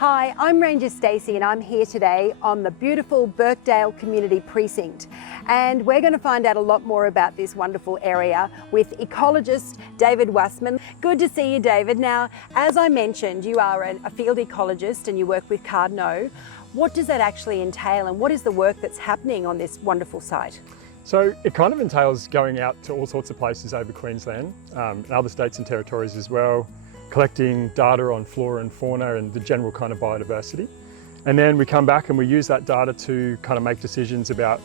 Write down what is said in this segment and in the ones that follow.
Hi, I'm Ranger Stacey and I'm here today on the beautiful Birkdale Community Precinct. And we're going to find out a lot more about this wonderful area with ecologist David Wassman. Good to see you, David. Now, as I mentioned, you are a field ecologist and you work with Cardno. What does that actually entail and what is the work that's happening on this wonderful site? So it kind of entails going out to all sorts of places over Queensland, and other states and territories as well, collecting data on flora and fauna and the general kind of biodiversity. And then we come back and we use that data to kind of make decisions about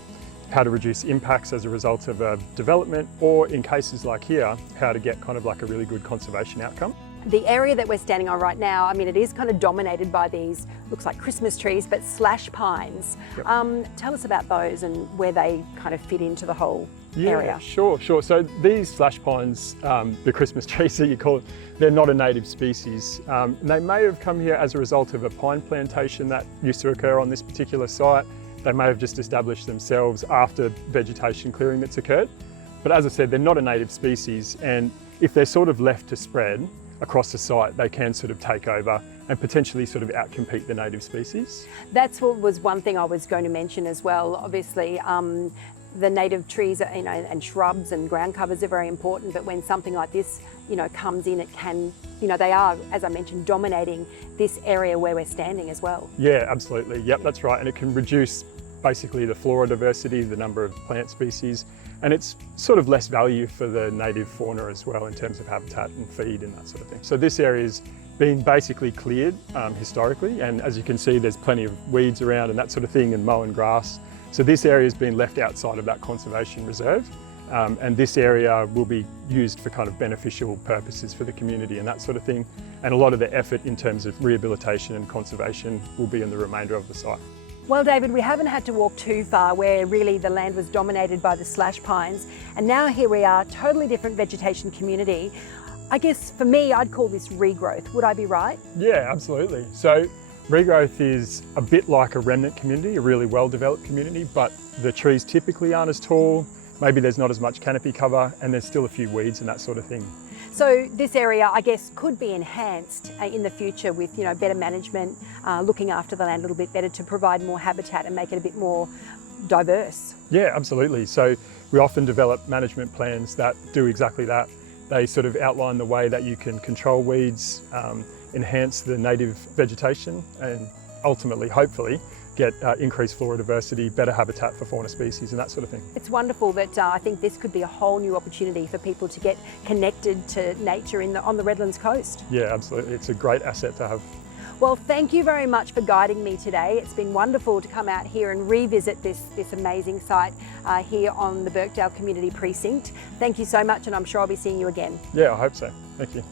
how to reduce impacts as a result of a development, or in cases like here, how to get kind of like a really good conservation outcome. The area that we're standing on right now, I mean, it is kind of dominated by these, looks like Christmas trees, but slash pines. Yep. Tell us about those and where they kind of fit into the whole area. Sure. So these slash pines, the Christmas trees that you call it, they're not a native species. They may have come here as a result of a pine plantation that used to occur on this particular site. They may have just established themselves after vegetation clearing that's occurred. But as I said, they're not a native species, and if they're sort of left to spread across the site, they can sort of take over and potentially sort of outcompete the native species. That's what was one thing I was going to mention as well. Obviously, the native trees, and shrubs and ground covers are very important, but when something like this, comes in, it can, they are, as I mentioned, dominating this area where we're standing as well. Yeah, absolutely. Yep, that's right. And it can reduce basically the flora diversity, the number of plant species, and it's sort of less value for the native fauna as well in terms of habitat and feed and that sort of thing. So this area's been basically cleared historically, and as you can see, there's plenty of weeds around and that sort of thing, and mown grass. So this area has been left outside of that conservation reserve, and this area will be used for kind of beneficial purposes for the community and that sort of thing. And a lot of the effort in terms of rehabilitation and conservation will be in the remainder of the site. Well, David, we haven't had to walk too far where really the land was dominated by the slash pines, and now here we are, totally different vegetation community. I guess for me, I'd call this regrowth. Would I be right? Yeah, absolutely. So regrowth is a bit like a remnant community, a really well-developed community, but the trees typically aren't as tall, maybe there's not as much canopy cover, and there's still a few weeds and that sort of thing. So this area, I guess, could be enhanced in the future with, better management, looking after the land a little bit better to provide more habitat and make it a bit more diverse. Yeah, absolutely. So we often develop management plans that do exactly that. They sort of outline the way that you can control weeds, enhance the native vegetation, and ultimately, hopefully, get increased flora diversity, better habitat for fauna species and that sort of thing. It's wonderful that I think this could be a whole new opportunity for people to get connected to nature on the Redlands coast. Yeah, absolutely. It's a great asset to have. Well, thank you very much for guiding me today. It's been wonderful to come out here and revisit this amazing site here on the Birkdale Community Precinct. Thank you so much, and I'm sure I'll be seeing you again. Yeah, I hope so. Thank you.